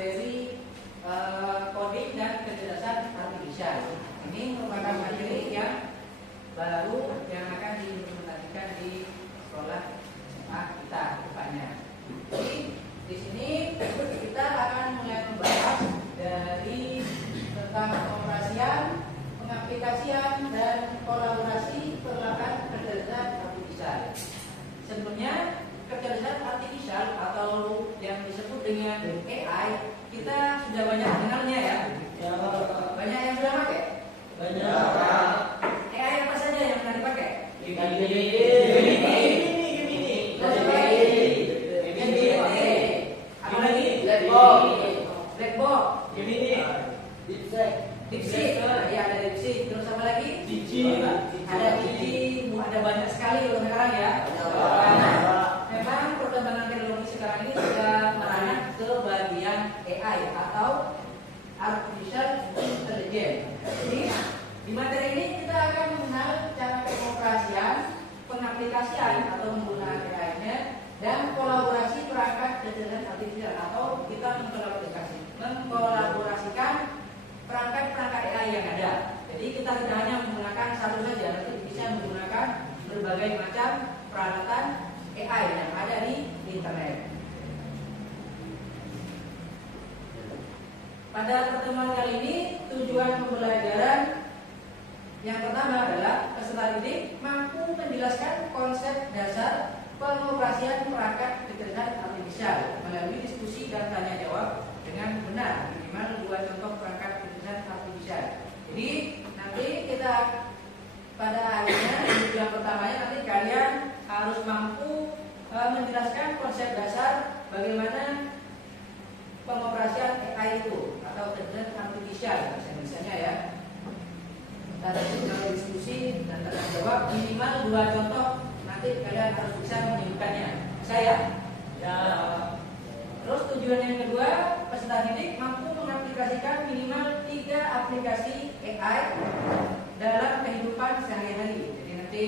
materi coding dan kecerdasan artifisial. Ini merupakan materi yang baru yang akan diimplementasikan di sekolah SMA kita depannya. Jadi di sini kita akan mulai membahas dari tentang pengoperasian, pengaplikasian dan kolaborasi perangkat kecerdasan artifisial. Sebelumnya kecerdasan artifisial atau yang disebut dengan AI kita sudah banyak mengenalnya ya. Banyak yang sudah pakai. Banyak. AI apa saja yang pernah dipakai? Apa lagi? Blackboard. DeepSeek. Ya ada DeepSeek. Terus apa lagi? Ada Digi. Ada banyak sekali sekarang ya. Memang perkembangan teknologi sekarang ini sudah merambah ke bagian AI atau Artificial Intelligence. Jadi di materi ini kita akan mengenal cara pengoperasian, pengaplikasian atau menggunakan AI-nya dan kolaborasi perangkat kecerdasan artifisial atau kita mengkolaborasikan perangkat-perangkat AI yang ada. Jadi kita tidak hanya menggunakan satu saja, nanti bisa menggunakan berbagai macam peralatan AI yang ada di internet. Pada pertemuan kali ini tujuan pembelajaran yang pertama adalah peserta didik mampu menjelaskan konsep dasar pengoperasian perangkat kecerdasan artifisial melalui diskusi dan tanya jawab dengan benar, minimal 2 contoh perangkat kecerdasan artifisial. Jadi nanti kita pada akhirnya di tujuan pertamanya nanti kalian harus mampu menjelaskan konsep dasar bagaimana pengoperasian AI itu atau kecerdasan artifisial bahasa Indonesianya ya. Kalau diskusi dan tanya jawab minimal 2 contoh nanti kalian harus bisa menyebutkannya. Saya. Ya. Terus tujuan yang kedua, peserta didik mampu mengaplikasikan minimal 3 aplikasi AI dalam kehidupan sehari-hari. Jadi nanti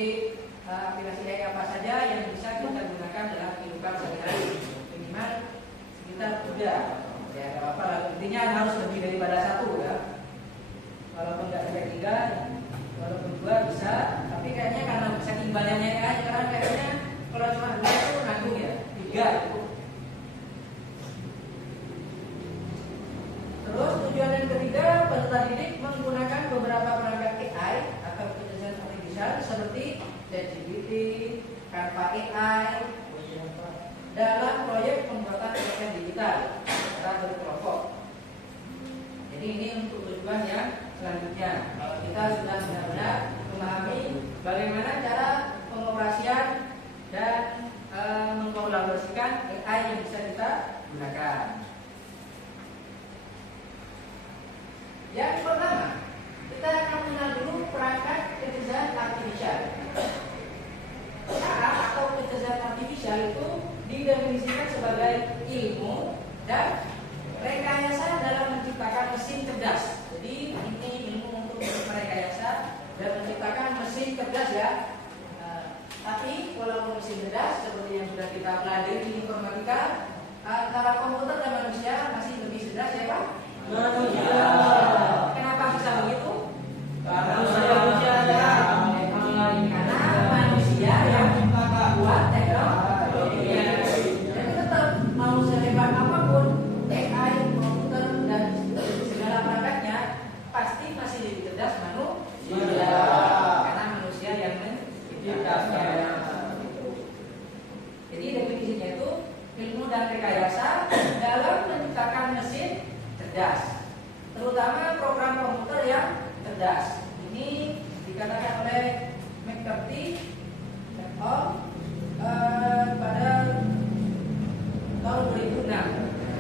aplikasi AI apa saja yang bisa kita gunakan dalam kehidupan sehari-hari. Minimal sekitar 3. Ya, nggak apa-apa. Intinya harus lebih daripada 1 ya. Walaupun nggak sampai 3, walaupun 2 bisa. Tapi kayaknya karena saking banyaknya AI sekarang kayaknya kalau cuma 2 itu nanggung ya. 3 itu. Terus tujuan yang ketiga, peserta didik menggunakan beberapa perangkat AI atau kecerdasan artifisial seperti ChatGPT, Canva AI dalam proyek pembuatan konten digital secara berkelompok. Jadi ini untuk tujuan yang selanjutnya. Kalau kita sudah benar-benar memahami bagaimana cara pengoperasian dan mengkolaborasikan AI yang bisa kita gunakan. Yang pertama, kita akan mengenal dulu perangkat kecerdasan artifisial. Atau kecerdasan artifisial itu didefinisikan sebagai ilmu dan rekayasa dalam menciptakan mesin cerdas. Jadi ini ilmu untuk merekayasa dan menciptakan mesin cerdas ya. Tapi kalau mesin cerdas seperti yang sudah kita pelajari di informatika, antara komputer dan manusia masih lebih cerdas ya Pak? Manusia. Kenapa bisa begitu? Karena manusia yang buat teknologi. Jadi tetap mau sehebat apapun AI, komputer dan segala perangkatnya pasti masih lebih cerdas manusia. Karena manusia yang menciptakannya. Jadi definisinya itu ilmu dan rekayasa dalam menciptakan mesin cerdas, terutama program komputer yang cerdas. Ini dikatakan oleh McCarthy pada tahun 2006.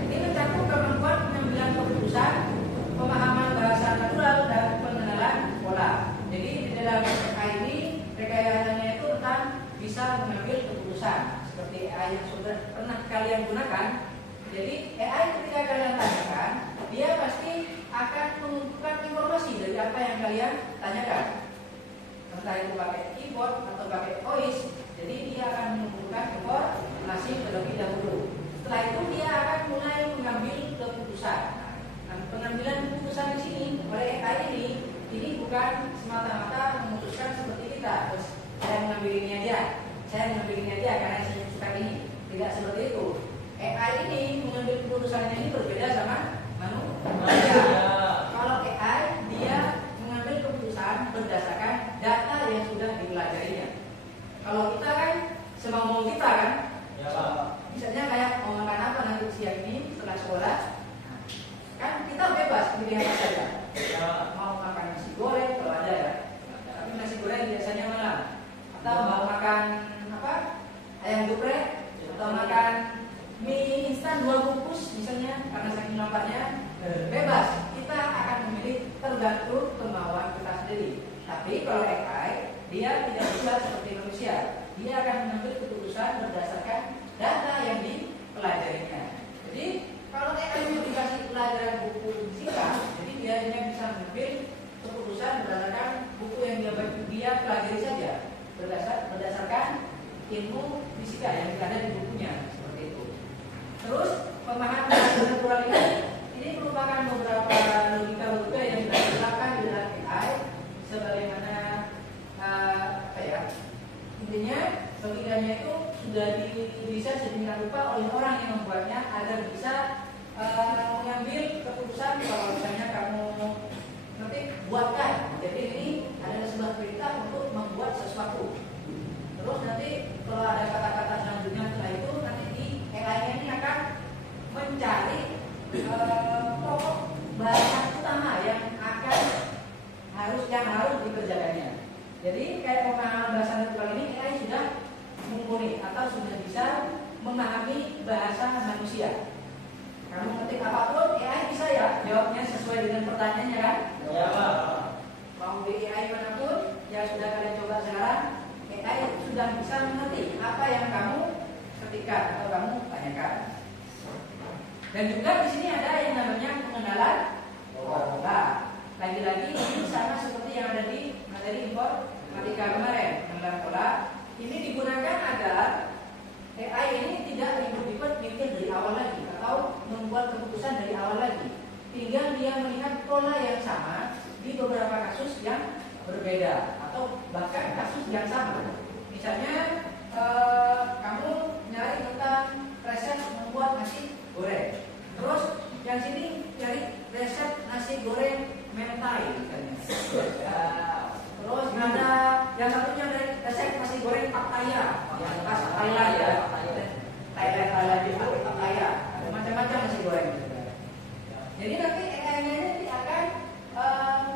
Ini mencakup kemampuan pengambilan keputusan, pemahaman bahasa natural dan pengenalan pola. Jadi di dalam AI ini rekayasanya itu tentang bisa mengambil keputusan seperti AI yang sudah pernah kalian gunakan. Jadi AI ketika kalian tanyakan, dia pasti akan mengumpulkan informasi dari apa yang kalian tanyakan. Entah itu pakai keyboard atau pakai voice, jadi dia akan mengumpulkan informasi terlebih dahulu. Setelah itu dia akan mulai mengambil keputusan. bukan semata-mata memutuskan seperti kita. Terus saya mengambil ini aja, karena saya suka ini. Tidak seperti itu. AI ini mengambil keputusannya ini berbeda sama manusia. Kalau AI dia mengambil keputusan berdasarkan data yang sudah dipelajarinya. Kalau kita kan semau kita kan. Misalnya kayak mau makan apa nanti siang ini setelah sekolah, kan kita bebas pilih apa saja. Mau makan nasi goreng kalau ada ya, tapi nasi goreng biasanya malam. Atau mau makan apa, ayam geprek, atau makan mie instan 2 bungkus misalnya karena saking laparnya, bebas. Kita akan memilih tergantung kemauan kita sendiri. Tapi kalau AI dia tidak bisa seperti manusia. Dia akan mengambil keputusan berdasarkan data yang dipelajarinya. Jadi kalau AI itu dikasih pelajaran buku fisika, jadi dia bisa mengambil keputusan berdasarkan buku yang dia pelajari saja, berdasarkan ilmu fisika yang ada di bukunya, seperti itu. Terus pemahaman natural ini merupakan beberapa logika yang diterapkan di dalam AI, sebagaimana intinya logikanya itu sudah bisa sedemikian rupa oleh orang yang membuatnya agar bisa mengambil keputusan kalau misalnya kamu nanti buatkan. Jadi ini adalah sebuah perintah untuk membuat sesuatu. Terus nanti kalau ada kata-kata selanjutnya setelah itu nanti di AI ini akan mencari pokok bahan utama yang harus dikerjakannya. Jadi kayak pemahaman bahasa natural ini AI sudah mumpuni atau sudah bisa memahami bahasa manusia. Kamu ketik apapun AI bisa ya jawabnya sesuai dengan pertanyaannya kan? Ya. Mau di AI manapun yang sudah kalian coba sekarang, AI sudah bisa mengerti apa yang kamu ketikkan atau kamu tanyakan. Dan juga di sini ada yang namanya pengenalan pola. Lagi-lagi ini sama seperti yang ada di materi informatika kemarin. Pengenalan pola ini digunakan agar AI ini tidak ribet-ribet mikir dari awal lagi atau membuat keputusan dari awal lagi. Tinggal dia melihat pola yang sama di beberapa kasus yang berbeda atau bahkan kasus yang sama. Misalnya kamu nyari tentang resep membuat nasi goreng. Terus yang sini cari resep nasi goreng mentai misalnya. Terus ada yang satunya dari resep nasi goreng Pattaya, yang khas Thailand ya. Thailand itu Pattaya. Ada macam-macam nasi goreng. Jadi nanti AI-nya ini akan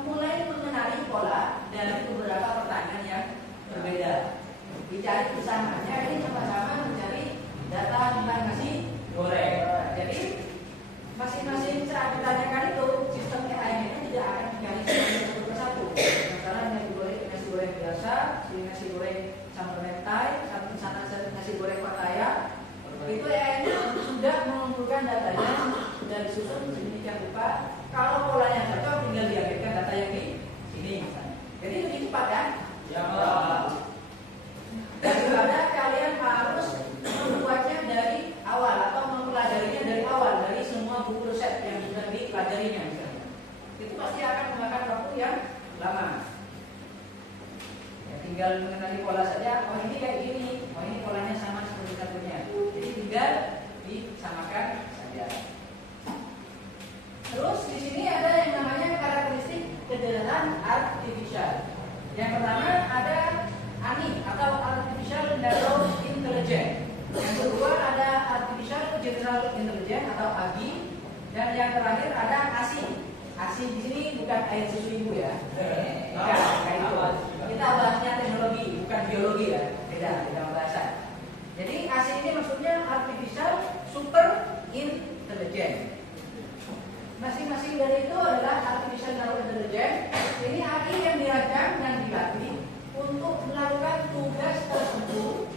mulai mengenali pola dari beberapa pertanyaan yang berbeda. Dicari bersamanya ini sama-sama mencari data tentang nasi goreng. Jadi masing-masing saat ditanyakan itu sistem AI-nya tidak akan mencari satu persatu. Misalnya nasi goreng biasa, nasi goreng sambal mentai, nasi goreng Pattaya. Itu AI-nya sudah mengumpulkan datanya, sudah disusun sedemikian rupa. Kalau polanya cocok, tinggal diambilkan data yang di sini. Jadi lebih cepat kan? Ya. Daripada kalian harus membuatnya dari awal atau mempelajarinya dari awal dari semua buku resep yang sudah dipelajarinya misalnya. Itu pasti akan memakan waktu yang lama. Ya, tinggal mengenali pola saja. Oh ini kayak gini. Oh ini polanya sama seperti satunya. Jadi tinggal disamakan saja. Terus di sini ada yang namanya karakteristik kecerdasan artifisial. Yang pertama ada ANI atau Artificial Narrow Intelligence. Yang kedua ada Artificial General Intelligence atau AGI. Dan yang terakhir ada ASI. ASI di sini bukan air susu ibu ya. Bukan, kayak itu. Kita bahasnya teknologi, bukan biologi ya. Beda bahasa. Jadi ASI ini maksudnya Artificial Super Intelligence. Masing-masing dari itu adalah Artificial Narrow Intelligence. Ini AI yang dirancang dan dilatih untuk melakukan tugas tertentu.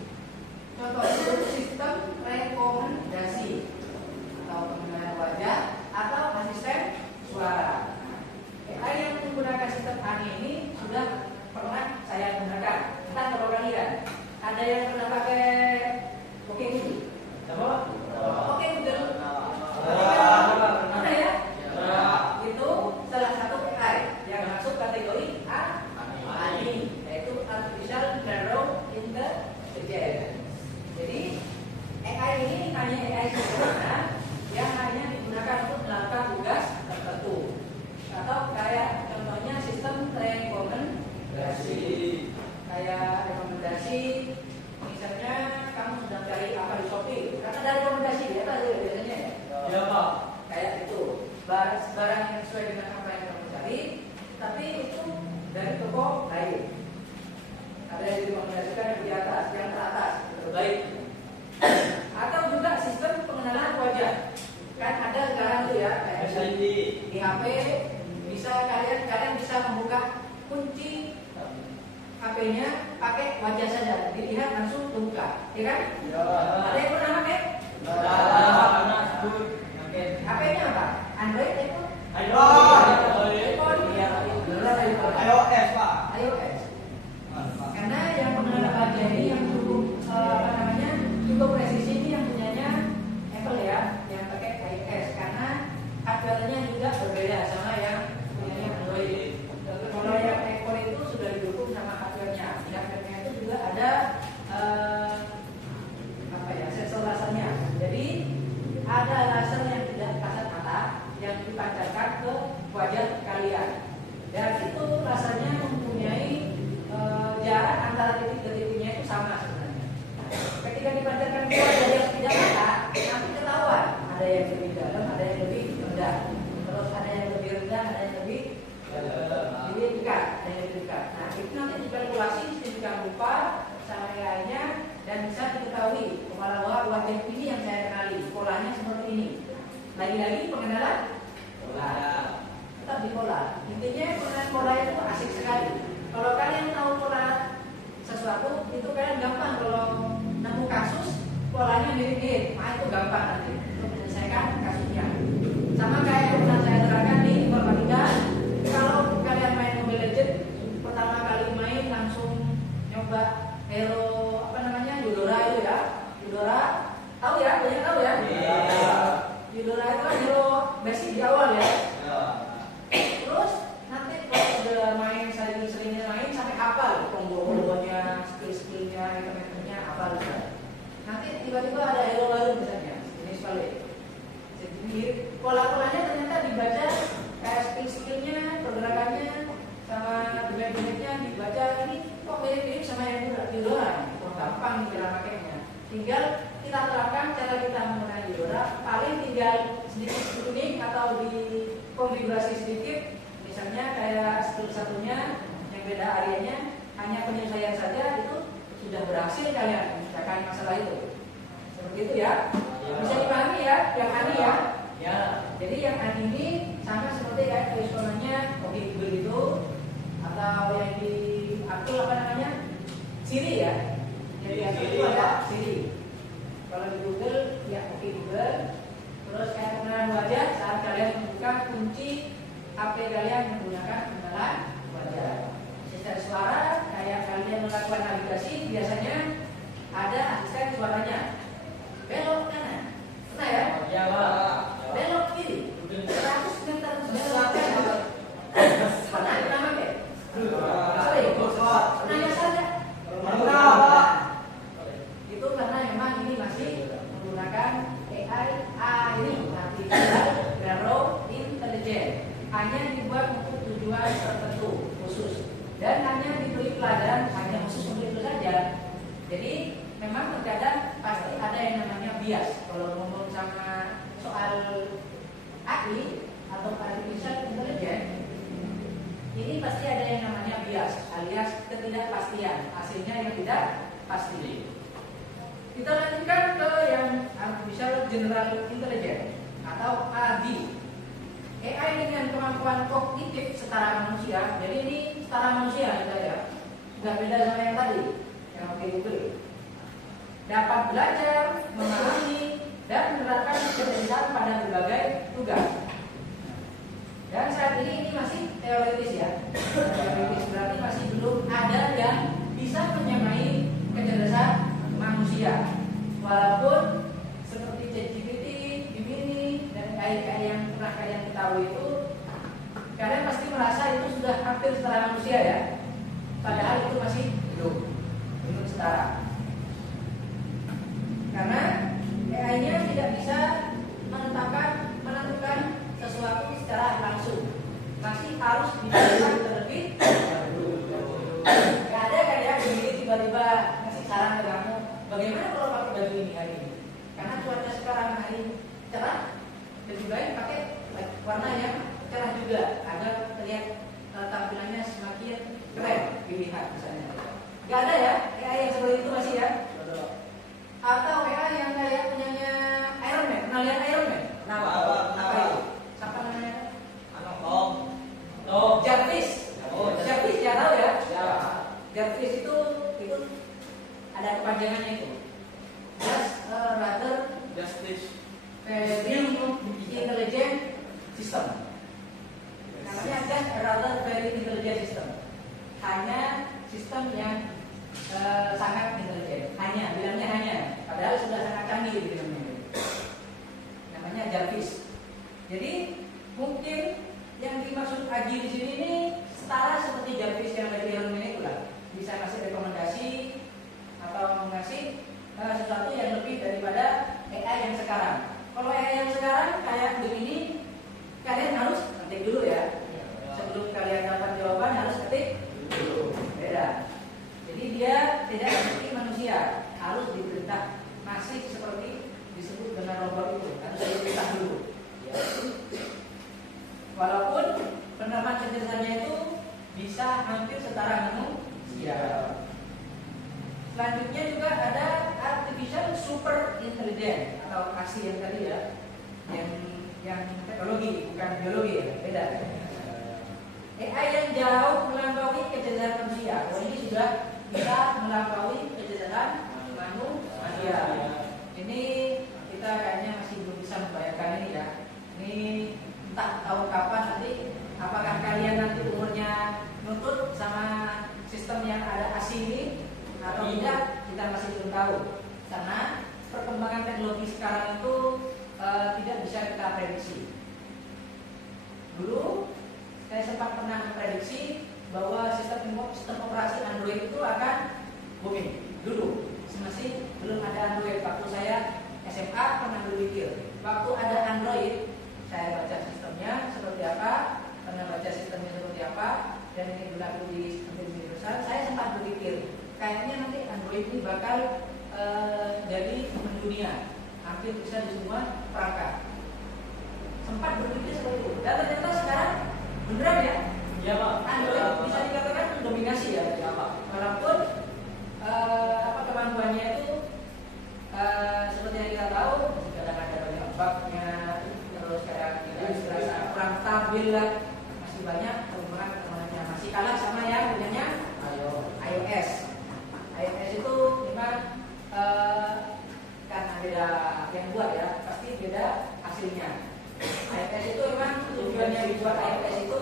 Contohnya sistem rekomendasi atau pengenalan wajah atau asisten suara. AI yang menggunakan sistem ANI ini sudah pernah saya gunakan. Entah kalau kalian ada yang pernah pakai Oke Google? Oke Google. Ada ya? Itu salah satu AI yang masuk kategori A kan ada sekarang tuh ya kayak di HP bisa kalian bisa membuka kunci HP-nya pakai wajah saja, dilihat langsung terbuka, ya kan? Ya. Ada yang pernah pakai? HP-nya apa? Android, iPhone? iPhone, ya. iOS, Pak. iOS. Karena yang pengenal baja ini yang cukup cukup presisi ini yang punyanya Apple ya, yang pakai iOS karena hardware-nya juga berbeda sama yang punyanya Android. Kalau yang iPhone itu sudah didukung sama hardware-nya. Di hardware-nya itu juga ada sensor lasernya. Jadi ada laser yang tidak kasat mata yang dipancarkan ke wajah kalian. Dan itu lasernya mempunyai jarak antara titik ke titiknya itu sama sebenarnya. Ketika dipancarkan ke wajah yang tidak mata, nanti ketahuan ada yang lebih dalam, ada yang lebih rendah. Terus ada yang lebih rendah, ada yang lebih dekat, ada yang lebih dekat. Nah itu nanti dikalkulasi sedemikian rupa sama AI-nya dan bisa diketahui bahwa wajah ini yang saya kenali, polanya seperti ini. Lagi-lagi pengenalan pola, tetap di pola. Intinya pengenalan pola itu asik sekali. Kalau kalian tahu pola sesuatu, itu kalian gampang kalau nemu kasus polanya mirip-mirip. Nah itu gampang nanti untuk menyelesaikan kasusnya. Sama kayak yang pernah saya terangkan di informatika. Kalau kalian main Mobile Legends, pertama kali main langsung nyoba hero Yudora itu ya. Yudora, tahu ya? Banyak tahu ya? Yudora itu kan hero basic di awal ya. Terus nanti kalau sudah main sering-seringnya main sampai hafal combo-combonya, skill-skillnya, item-itemnya hafal juga. Nanti tiba-tiba ada hero baru misalnya, jenis balik. Jadi pola-polanya ternyata dibaca kayak skill-skillnya, pergerakannya, sama damage-nya dibaca ini kok mirip-mirip sama yang Yudora. Gampang cara pakainya. Tinggal kita terapkan cara kita menggunakan Yudora. Paling tinggal sedikit tuning atau dikonfigurasi sedikit. Misalnya kayak skill satunya yang beda areanya, hanya penyesuaian saja itu sudah berhasil kalian menyelesaikan masalah itu. Seperti itu ya. Bisa dipahami ya, yang ani ya. Ya. Jadi yang ani ini sama seperti kayak tulisannya Oke Google itu atau yang di Apple Siri ya. Jadi yang itu ada Siri. Kalau di Google ya Oke Google. Terus kayak pengenalan wajah saat kalian membuka kunci HP kalian menggunakan pengenalan wajah. Asisten suara kayak kalian melakukan navigasi biasanya ada asisten suaranya. Belok kanan, pernah ya? Ya Pak. Belok kiri, 100 meter belok kanan. Pernah pakai? Sering. Pernah saja? Pernah Pak. Itu karena memang ini masih menggunakan AI ini artificial narrow intelligence, hanya dibuat untuk tujuan tertentu khusus dan hanya diberi pelajaran hanya khusus untuk itu saja. Jadi memang terkadang pasti ada yang namanya bias kalau ngomong sama soal AI atau artificial intelligence. Ini pasti ada yang namanya bias alias ketidakpastian, hasilnya yang tidak pasti. Kita lanjutkan ke yang artificial general intelligence atau AGI. AI dengan kemampuan kognitif setara manusia. Jadi ini setara manusia ya. Nggak beda sama yang tadi yang Oke Google. Dapat belajar, memahami, dan menerapkan kecerdasan pada berbagai tugas. Dan saat ini masih teoritis ya. Teoritis berarti masih belum ada yang bisa menyamai kecerdasan manusia. Walaupun seperti ChatGPT, Gemini, dan AI yang pernah kalian ketahui itu, kalian pasti merasa itu sudah hampir setara manusia ya. Padahal itu masih belum setara. Karena AI-nya tidak bisa menentukan sesuatu secara langsung, masih harus dipelajari terlebih dahulu. Gak ada kan ya begini tiba-tiba ngasih saran ke kamu, bagaimana kalau pakai baju ini hari ini? Karena cuaca sekarang hari ini cerah, lebih baik pakai warna yang cerah juga agar terlihat tampilannya semakin keren dilihat misalnya. Gak ada ya AI yang seperti itu masih ya? Atau AI yang kayak punyanya Iron Man, pernah lihat Iron Man? Nah, system. Namanya just a rather very intelligent system. Hanya sistem yang sangat intelijen. Bilangnya hanya. Padahal sudah sangat canggih di filmnya. Namanya Jarvis. Jadi mungkin yang dimaksud Aji di sini ini setara seperti Jarvis yang ada di film ini pula. Bisa ngasih rekomendasi atau ngasih sesuatu yang lebih daripada AI yang sekarang. Kalau AI yang sekarang kayak begini, kalian harus ketik dulu ya. Sebelum kalian dapat jawaban harus ketik dulu. Beda. Jadi dia tidak seperti manusia, harus diperintah. Masih seperti disebut dengan robot itu, harus diperintah dulu. Ya. Walaupun penerapan kecerdasannya itu bisa hampir setara manusia. Selanjutnya juga ada artificial super intelligence atau ASI yang tadi ya, yang teknologi bukan biologi ya, beda. AI yang jauh melampaui kecerdasan manusia. Oh, ini sudah bisa melampaui kecerdasan manusia. Ini kita kayaknya masih belum bisa membayangkan ini ya. Ini entah tahun kapan nanti, apakah kalian nanti umurnya nutut sama sistem yang ada ASI ini atau tidak, kita masih belum tahu. Karena perkembangan teknologi sekarang itu tidak bisa kita prediksi. Dulu saya sempat pernah memprediksi bahwa sistem operasi Android itu akan booming. Dulu masih belum ada Android. Waktu saya SMA pernah berpikir, waktu ada Android, saya baca sistemnya seperti apa, pernah baca sistemnya seperti apa, dan ini berlaku di perusahaan. Saya sempat berpikir, kayaknya nanti Android ini bakal jadi mendunia, hampir bisa di semua perangkat. Sempat berpikir seperti itu. Dan ternyata sekarang beneran ya? Iya Pak. Android bisa dikatakan mendominasi ya. Walaupun kemampuannya itu seperti yang kita tahu, kadang-kadang ada banyak bugnya, terus kayak tidak serasa kurang stabil lah, masih banyak perkembangan-perkembangannya, masih kalah sama yang punyanya iOS. iOS itu memang karena beda yang buat ya, pasti beda hasilnya. iOS itu memang tujuannya dibuat iOS itu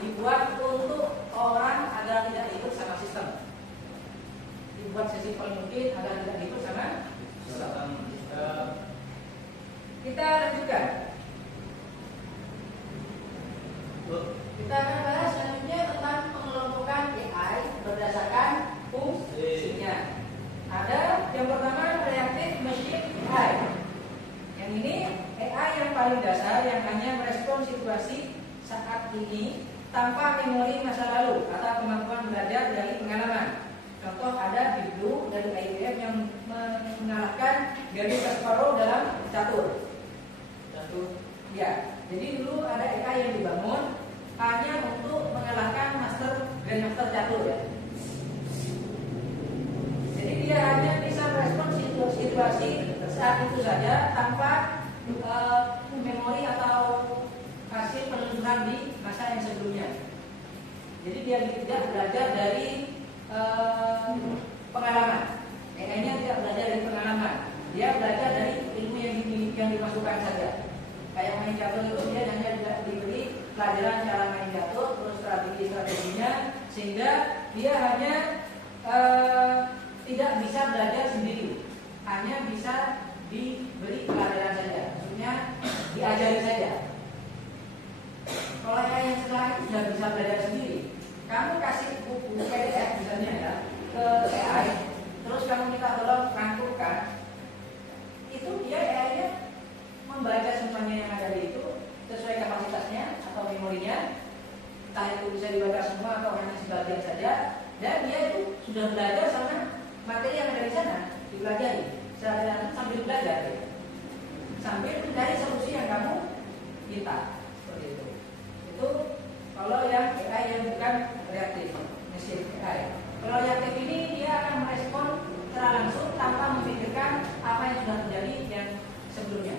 dibuat untuk orang agar tidak ikut sama sistem. Dibuat sesimpel mungkin agar tidak ikut sama sistem. Kita lanjutkan. Kita akan bahas selanjutnya tentang pengelompokan AI berdasarkan fungsinya. Ada yang pertama reactive machine AI. Yang ini AI yang paling dasar yang hanya merespon situasi saat ini tanpa memori masa lalu atau kemampuan belajar dari pengalaman. Contoh ada Big-Blue dari IBM yang mengalahkan Garry Kasparov dalam catur. Ya, jadi dulu ada AI yang dibangun hanya untuk mengalahkan grandmaster catur ya. Jadi dia hanya bisa merespon situasi saat itu saja tanpa memori atau hasil penelusuran di masa yang sebelumnya. Jadi dia tidak belajar dari pengalaman. AI-nya tidak belajar dari pengalaman. Dia belajar dari ilmu yang dimasukkan saja. Kayak main catur itu dia hanya diberi pelajaran cara main catur, terus strateginya, sehingga dia hanya tidak bisa belajar sendiri, hanya bisa diberi pelajaran saja, maksudnya diajari saja. Kalau AI yang sekarang itu sudah bisa belajar sendiri, kamu kasih buku PDF misalnya ya ke AI, terus kamu minta tolong rangkumkan, itu dia AI-nya membaca semuanya yang ada di itu sesuai kapasitasnya atau memorinya, entah itu bisa dibaca semua atau hanya sebagian saja, dan dia itu sudah belajar sama materi yang ada di sana, dipelajari sambil belajar ya. Sambil mencari solusi yang kamu minta, seperti itu. Itu kalau yang AI yang bukan reaktif, mesin AI. Kalau reaktif ini dia akan merespon secara langsung tanpa memikirkan apa yang sudah terjadi yang sebelumnya.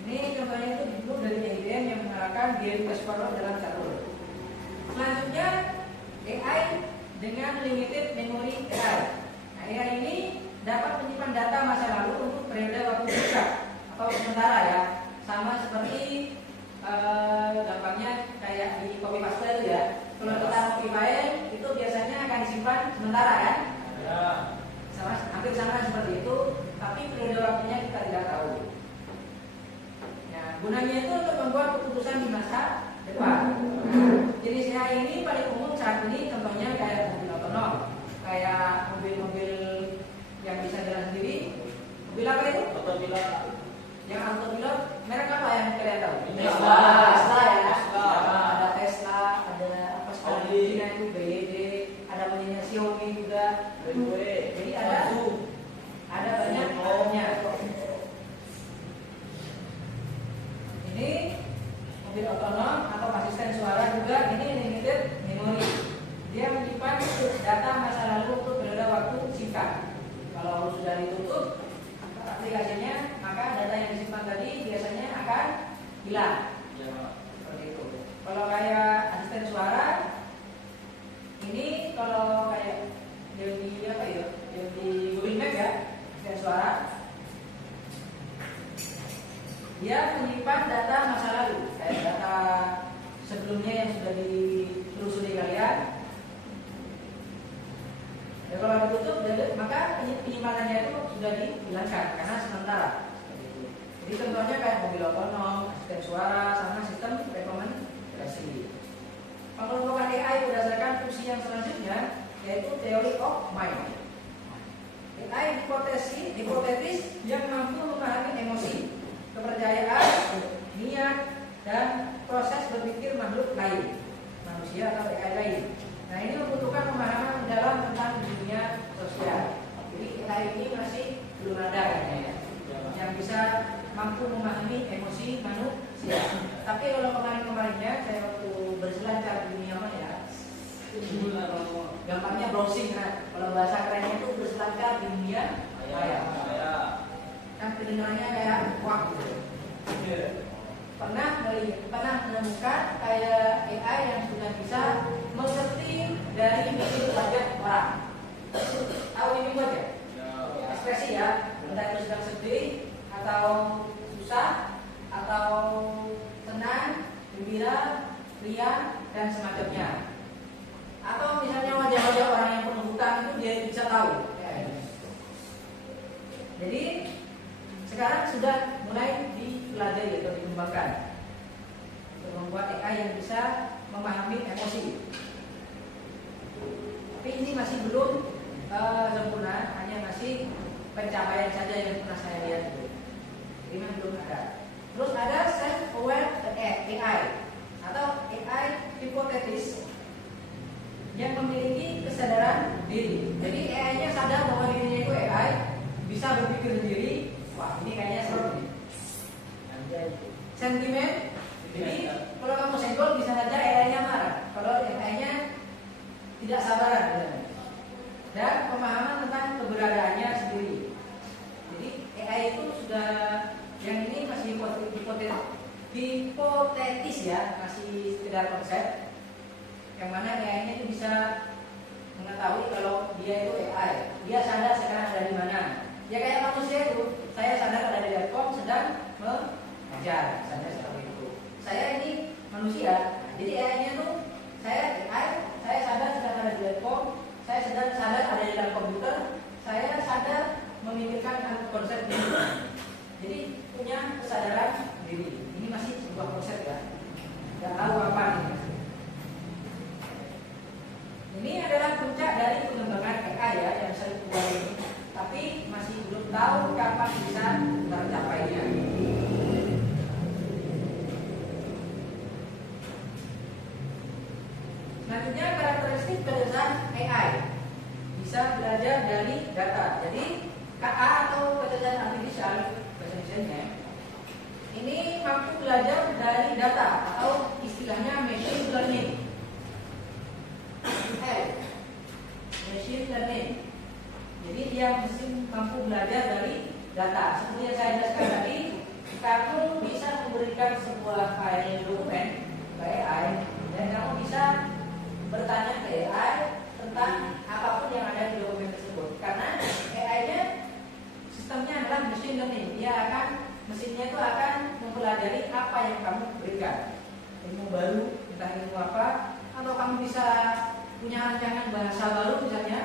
Ini contohnya itu dulu dari IBM yang mengalahkan Garry Kasparov dalam catur. Selanjutnya AI dengan limited memory AI. Nah, AI ini dapat menyimpan data masa lalu untuk periode waktu singkat atau sementara ya, sama seperti disimpan sementara kan? Ya. Sama, hampir sama seperti itu, tapi periode waktunya kita tidak tahu. Nah, gunanya itu untuk membuat keputusan di masa depan. Jenis AI ini paling umum saat ini, contohnya kayak mobil otonom, kayak mobil-mobil yang bisa jalan sendiri. Mobil apa itu? Autopilot. Yang autopilot, merek apa yang kalian tahu? Tesla. Tesla ya. Tesla. Ada Tesla, ada apa sekarang Audi. China itu BYD, ada punyanya Xiaomi juga. BMW. Jadi ada banyak mereknya. Ini mobil otonom atau asisten suara juga, ini limited memory. Dia menyimpan data masa lalu untuk periode waktu singkat. Kalau sudah ditutup aplikasinya, maka data yang disimpan tadi biasanya akan hilang. Ya. Seperti itu. Kalau kayak asisten suara, ini kalau kayak yang di apa ya? Yang di Google Maps ya, asisten suara. Dia menyimpan data masa lalu, kayak data sebelumnya yang sudah ditelusuri kalian. Ya, kalau ditutup, maka penyimpanannya itu sudah dihilangkan karena sementara. Jadi contohnya kayak mobil otonom, asisten suara, sama sistem rekomendasi. Pengelompokan AI berdasarkan fungsi yang selanjutnya, yaitu teori of mind. AI hipotetis yang mampu memahami emosi, kepercayaan, niat, dan proses berpikir makhluk lain, manusia atau AI lain. Nah, ini membutuhkan pemahaman mendalam tentang dunia sosial. Jadi AI ini masih belum ada kayaknya ya, yang bisa mampu memahami emosi manusia. Tapi kalau kemarin-kemarinnya saya waktu berselancar di dunia maya, gampangnya browsing kan. Kalau bahasa kerennya itu berselancar di dunia maya. Kan kedengarannya kayak wah gitu. Pernah menemukan kayak AI yang sudah bisa mengerti dari mimik wajah orang. Tahu mimik wajah? Ekspresi ya, entah itu sedang sedih atau susah atau senang, gembira, riang dan semacamnya. Atau misalnya wajah-wajah orang yang penuh hutang itu dia bisa tahu. Jadi sekarang sudah mulai dipelajari atau dikembangkan untuk membuat AI yang bisa memahami emosi. Tapi ini masih belum sempurna, hanya masih pencapaian saja yang pernah saya lihat itu. Jadi memang belum ada. Terus ada self-aware AI atau AI hipotetis yang memiliki kesadaran diri. Jadi AI-nya sadar bahwa dirinya itu AI, bisa berpikir sendiri. Wah, ini kayaknya seru nih. Sentimen. Jadi kalau kamu senggol bisa saja AI-nya marah. Kalau AI-nya tidak sabaran. Dan pemahaman tentang keberadaannya sendiri. Jadi AI itu sudah, yang ini masih hipotetis ya, masih sekedar konsep. Yang mana AI-nya itu bisa mengetahui kalau dia itu AI. Dia sadar sekarang ada di mana. Ya kayak manusia itu, saya sadar ada di laptop sedang mengajar, misalnya seperti itu. Saya ini manusia, jadi AI-nya tuh saya AI, saya sadar sedang ada di laptop, saya sadar ada di dalam komputer, saya sadar memikirkan konsep ini. Jadi punya kesadaran diri. Ini masih sebuah konsep ya. Tidak tahu apa ini. Ini adalah puncak dari pengembangan AI ya yang saya buat ini. Tapi masih belum tahu kapan bisa tercapainya. Selanjutnya karakteristik berdasar AI bisa belajar dari data. Jadi KA atau kecerdasan artifisial bahasa Indonesia ini mampu belajar dari data atau istilahnya machine learning. Machine learning. Jadi dia mesti mampu belajar dari data. Seperti yang saya jelaskan tadi, kamu bisa memberikan sebuah file dokumen ke AI dan kamu bisa bertanya ke AI tentang apapun yang ada di dokumen tersebut. Karena AI-nya sistemnya adalah machine learning. Mesinnya itu akan mempelajari apa yang kamu berikan. Ilmu baru, entah ilmu apa, atau kamu bisa punya rancangan bahasa baru misalnya,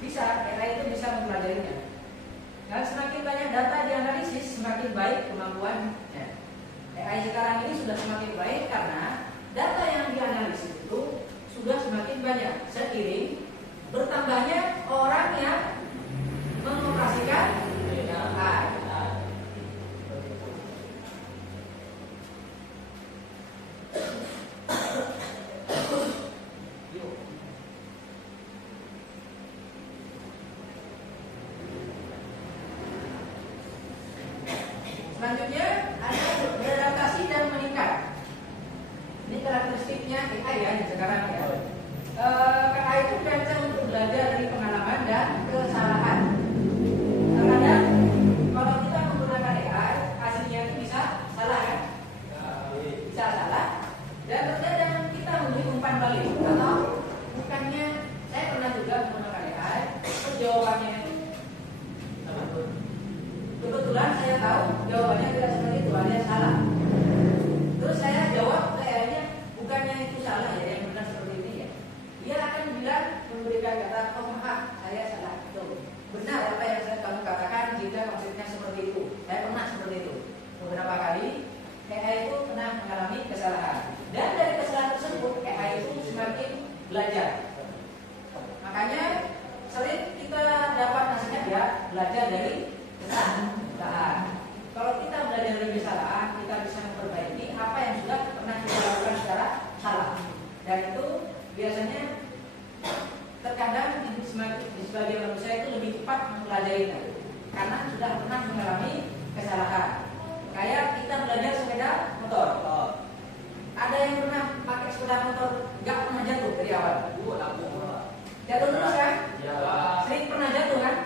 bisa, AI itu bisa mempelajarinya. Dan semakin banyak data dianalisis, semakin baik kemampuannya. AI sekarang ini sudah semakin baik karena data yang dianalisis itu sudah semakin banyak seiring bertambahnya orang yang mengoperasikan AI. Selanjutnya ada beradaptasi dan meningkat. Ini karakteristiknya AI ya sekarang ya. AI itu belajar untuk belajar dari pengalaman dan kesalahan. Terkadang kalau kita menggunakan AI, hasilnya itu bisa salah kan? Bisa salah. Dan terkadang kita memberi umpan balik atau bukannya saya pernah juga menggunakan AI, jawabannya itu kebetulan saya tahu jawabannya tidak seperti itu, alias salah. Terus saya jawab ke AI-nya, bukannya itu salah ya, yang benar seperti ini ya. Dia akan bilang, memberikan kata, oh maaf, saya salah. Itu benar apa yang kamu katakan jika maksudnya seperti itu. Saya pernah seperti itu. Beberapa kali AI itu pernah mengalami kesalahan. Dan dari kesalahan tersebut, AI itu semakin belajar. Makanya sering kita dapat nasihat ya, belajar dari kesalahan. Kalau kita belajar dari kesalahan, kita bisa memperbaiki apa yang sudah pernah kita lakukan secara salah. Dan itu biasanya terkadang di sebagian manusia itu lebih cepat mempelajarinya karena sudah pernah mengalami kesalahan. Kayak kita belajar sepeda motor. Ada yang pernah pakai sepeda motor nggak pernah jatuh dari awal? Jatuh terus kan? Sering pernah jatuh kan?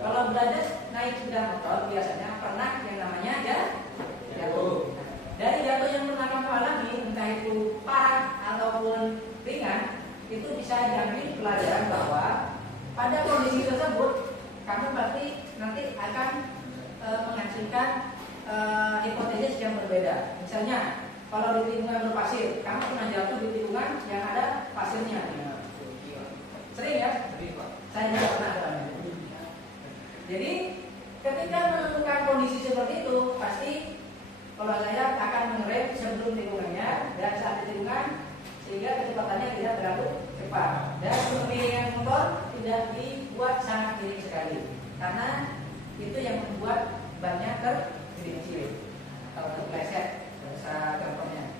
Kalau belajar naik sepeda motor biasanya pernah yang namanya jatuh. Dari jatuh yang pernah kamu alami, entah itu parah ataupun ringan, itu bisa diambil pelajaran bahwa pada kondisi tersebut kamu pasti nanti akan menghasilkan hipotesis yang berbeda. Misalnya kalau di tikungan berpasir, kamu pernah jatuh di tikungan yang ada pasirnya. Sering ya? Saya juga pernah alami. Jadi ketika menemukan kondisi seperti itu, pasti kalau saya akan mengerem sebelum tikungannya dan saat tikungan sehingga kecepatannya tidak terlalu cepat. Dan pengemudi motor tidak dibuat sangat miring sekali karena itu yang membuat bannya tergelincir atau terpleset bahasa gampangnya.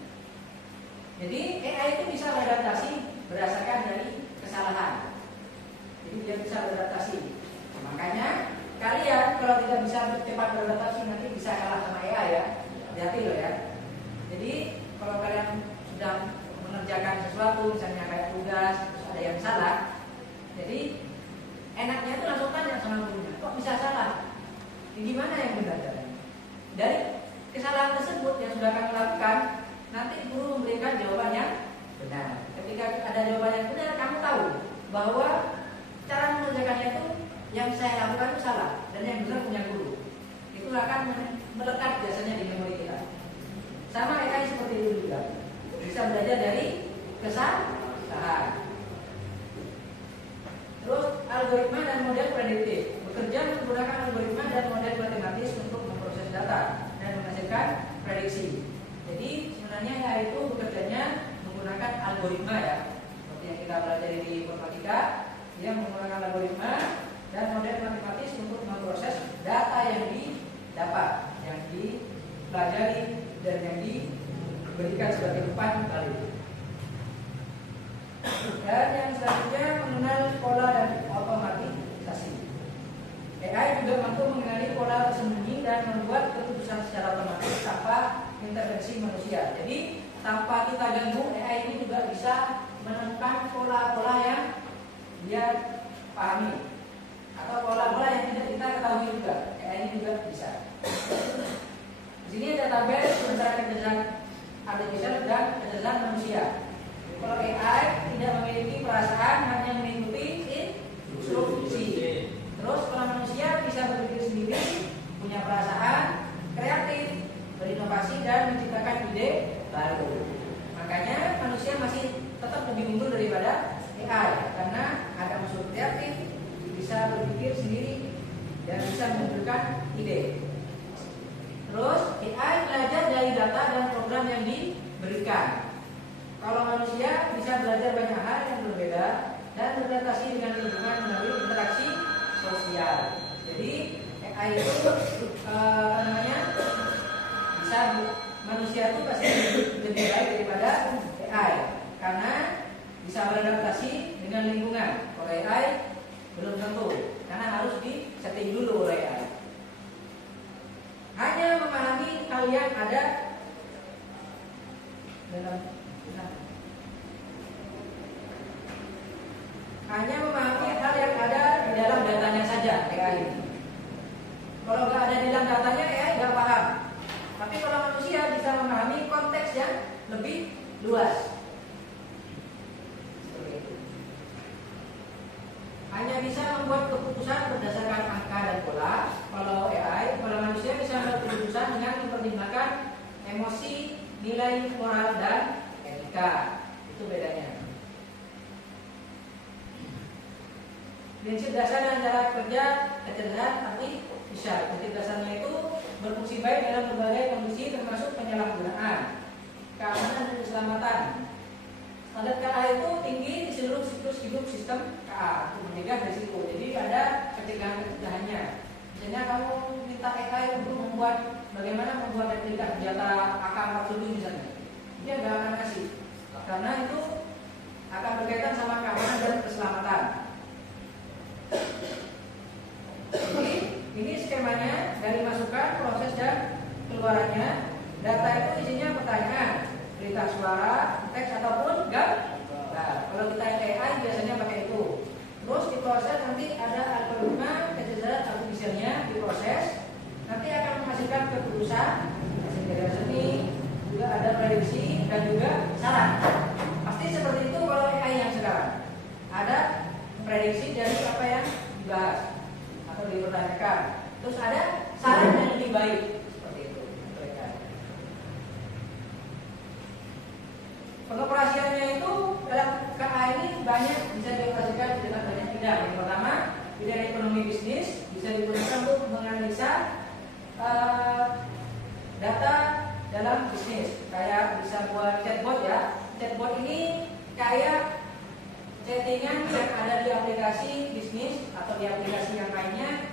Jadi AI itu bisa beradaptasi berdasarkan dari kesalahan. Jadi dia bisa beradaptasi. Makanya kalian kalau tidak bisa cepat beradaptasi nanti bisa kalah sama AI ya. Hati-hati loh ya. Jadi kalau kalian sudah mengerjakan sesuatu misalnya kayak tugas terus ada yang salah, jadi enaknya itu langsung tanya sama gurunya, kok bisa salah? Gimana yang benar caranya? Dari kesalahan tersebut yang sudah kamu lakukan, nanti guru memberikan jawaban yang benar. Ketika ada jawaban yang benar, kamu tahu bahwa cara mengerjakannya itu yang saya lakukan itu salah dan yang benar punya guru. Itu akan melekat biasanya di memori kita. Sama AI seperti itu juga. Bisa belajar dari kesalahan. Terus algoritma dan model prediktif. Bekerja menggunakan algoritma dan model matematis untuk memproses data dan menghasilkan prediksi. Jadi sebenarnya AI itu bekerjanya menggunakan algoritma ya. Seperti yang kita pelajari di informatika, dia menggunakan algoritma dan model matematis untuk memproses data yang didapat, yang dipelajari dan yang diberikan sebagai umpan balik. Dan yang selanjutnya mengenal pola dan otomatisasi. AI juga mampu mengenali pola tersembunyi dan membuat keputusan secara otomatis tanpa intervensi manusia. Jadi tanpa kita ganggu, AI ini juga bisa menemukan pola-pola yang dia pahami atau pola-pola yang tidak kita ketahui juga. AI ini juga bisa. Di sini ada tabel berdasarkan kecerdasan artificial dan kecerdasan manusia. Kalau AI tidak memiliki perasaan, hanya mengikuti instruksi. Terus kalau manusia bisa berpikir sendiri, punya perasaan, kreatif, berinovasi dan menciptakan ide baru. Makanya manusia masih tetap lebih belajar banyak hal yang berbeda dan beradaptasi dengan lingkungan melalui interaksi sosial. Jadi AI itu bisa manusia itu pasti lebih baik daripada AI karena bisa beradaptasi dengan lingkungan. Kalau AI belum tentu karena harus di setting dulu oleh AI. Hanya memahami hal yang ada dalam hanya memahami hal yang ada di dalam datanya saja AI ini. Kalau nggak ada di dalam datanya AI nggak paham. Tapi kalau manusia bisa memahami konteks yang lebih luas. Seperti itu. Hanya bisa membuat keputusan berdasarkan angka dan pola. Kalau AI, kalau manusia bisa membuat keputusan dengan mempertimbangkan emosi, nilai moral dan etika. Itu bedanya. Prinsip dasar dan cara kerja kecerdasan artifisial. Prinsip dasarnya itu berfungsi baik dalam berbagai kondisi termasuk penyalahgunaan, keamanan dan keselamatan. Standar KA itu tinggi di seluruh siklus hidup sistem KA untuk mencegah risiko. Jadi ada pencegahan-pencegahannya. Misalnya kamu minta AI untuk membuat bagaimana membuat replika senjata AK-47 misalnya, dia nggak akan kasih karena itu akan berkaitan sama keamanan dan keselamatan. Jadi ini skemanya dari masukan, proses dan keluarannya. Data itu isinya pertanyaan, berita suara, teks ataupun gambar. Kalau kita AI biasanya pakai itu. Terus diproses nanti ada algoritma kecerdasan artifisialnya diproses, nanti akan menghasilkan keputusan, hasil karya seni, juga ada prediksi dan juga saran. Pasti seperti itu kalau AI yang sekarang. Ada prediksi dari apa yang dibahas atau dipertanyakan. Terus ada saran yang lebih baik seperti itu. Pengoperasiannya itu dalam KA ini banyak bisa dioperasikan dengan banyak bidang. Yang pertama, bidang ekonomi bisnis bisa digunakan untuk menganalisa data dalam bisnis. Kayak bisa buat chatbot ya. Chatbot ini kayak chattingan yang ada di aplikasi bisnis atau di aplikasi yang lainnya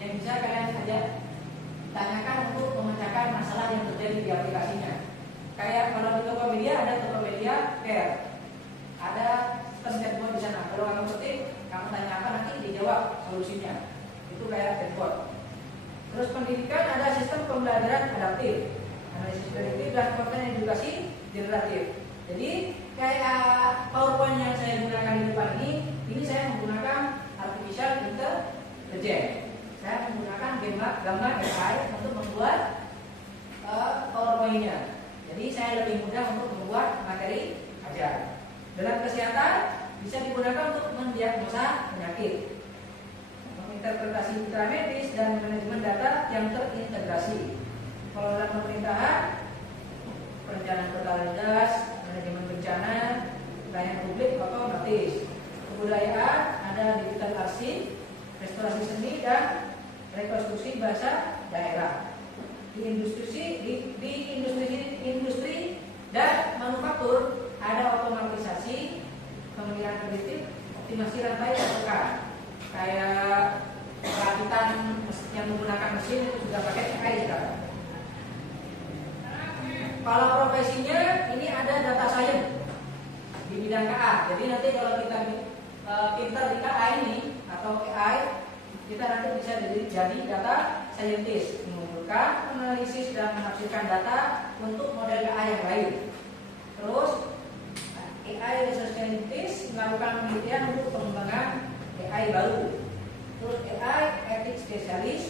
yang bisa kalian aja tanyakan untuk memecahkan masalah yang terjadi di aplikasinya. Kayak kalau di Tokopedia ada Tokopedia Care, ada sistem chatbot di sana. Kalau kamu ketik, kamu tanya apa nanti dijawab solusinya. Itu kayak chatbot. Terus pendidikan ada sistem pembelajaran adaptif, analisis prediktif dan konten edukasi generatif. Jadi kayak PowerPoint yang saya gunakan di depan ini saya menggunakan artificial intelligence. Saya menggunakan gambar AI untuk membuat PowerPoint-nya. Jadi saya lebih mudah untuk membuat materi ajar. Dalam kesehatan bisa digunakan untuk mendiagnosa penyakit, menginterpretasi citra medis dan manajemen data yang terintegrasi. Kalau dalam pemerintahan, perencanaan kota lintas, manajemen bencana, pelayanan publik otomatis. Kebudayaan ada digital arsip, restorasi seni dan rekonstruksi bahasa daerah. Di industri dan manufaktur ada otomatisasi, kemungkinan prediktif, optimasi rantai pasokan. Kayak perakitan yang menggunakan mesin itu sudah pakai AI sekarang. Kalau profesinya ini ada data science di bidang KA. Jadi nanti kalau kita pintar di KA ini atau AI, kita nanti bisa jadi data scientist, mengumpulkan, analisis dan menafsirkan data untuk model KA yang lain. Terus AI research scientist melakukan penelitian untuk pengembangan AI baru. Terus AI ethics spesialis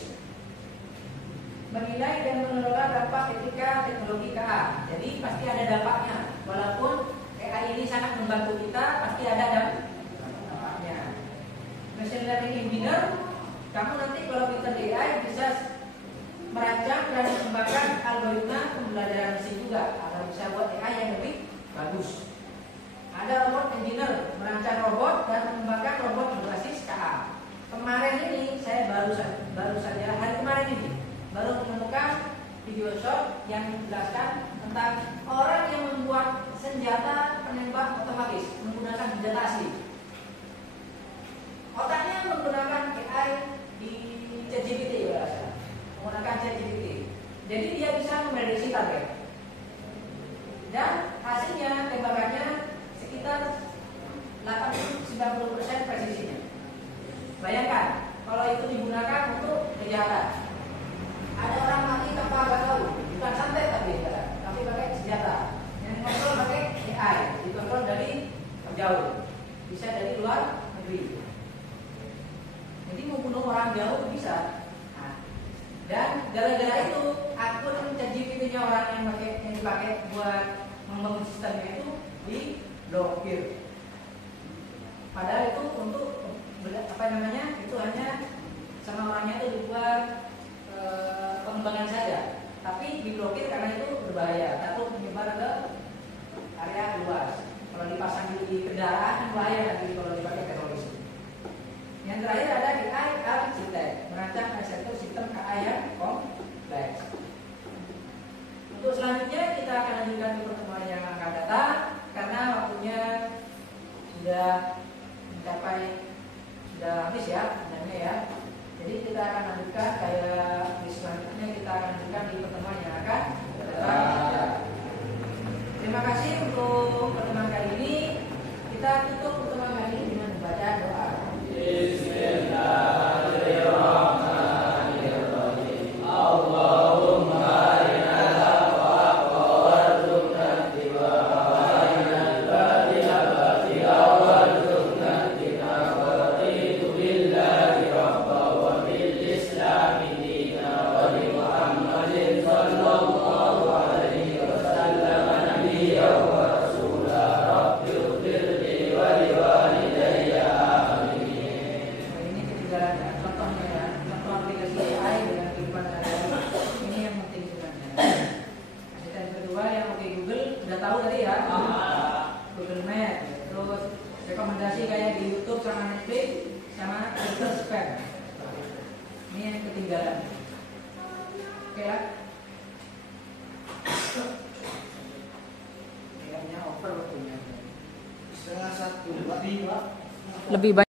menilai dan mengelola dampak etika teknologi KA. Jadi pasti ada dampaknya. Walaupun AI ini sangat membantu kita, pasti ada dampaknya. Machine learning engineer, kamu nanti kalau pintar di AI bisa merancang dan mengembangkan algoritma pembelajaran mesin juga, atau bisa buat AI yang lebih bagus. Ada robot engineer, merancang robot dan mengembangkan robot berbasis KA. Kemarin ini saya baru saja hari kemarin ini baru menemukan video short yang menjelaskan tentang orang yang membuat senjata penembak otomatis menggunakan senjata asli. Otaknya menggunakan AI di ChatGPT ya, menggunakan ChatGPT. Jadi dia bisa memprediksi target. Dan hasilnya tembakannya sekitar 80-90% presisinya. Bayangkan kalau itu digunakan untuk kejahatan. Ada orang mati tanpa nggak tahu, bukan santet tapi pakai senjata. Yang kontrol pakai AI, dikontrol dari jauh, bisa dari luar negeri. Jadi membunuh orang jauh bisa. Nah, dan gara-gara itu akun ChatGPT-nya orang yang dipakai buat membangun sistemnya itu diblokir. Padahal itu untuk itu hanya sama orangnya itu dibuat pengembangan saja, tapi diblokir karena itu berbahaya, takut menyebar ke area luas. Kalau dipasang di kendaraan bahaya nanti kalau dipakai teroris. Yang terakhir ada AI arsitek, merancang arsitektur sistem AI yang kompleks. Untuk selanjutnya kita akan lanjutkan ke pertemuan yang akan datang karena waktunya sudah habis ya, sebenarnya ya. Jadi kita akan lanjutkan kayak di selanjutnya kita akan lanjutkan di pertemuan yang akan datang. Terima kasih untuk pertemuan kali ini. Kita tutup pertemuan kali ini dengan membaca doa. Bismillahirrahmanirrahim. Allahumma rekomendasi kayak di YouTube sama Netflix sama Spam. Ini yang ketinggalan. Oke lah. Kayaknya over waktunya. Setengah satu. Lebih banyak.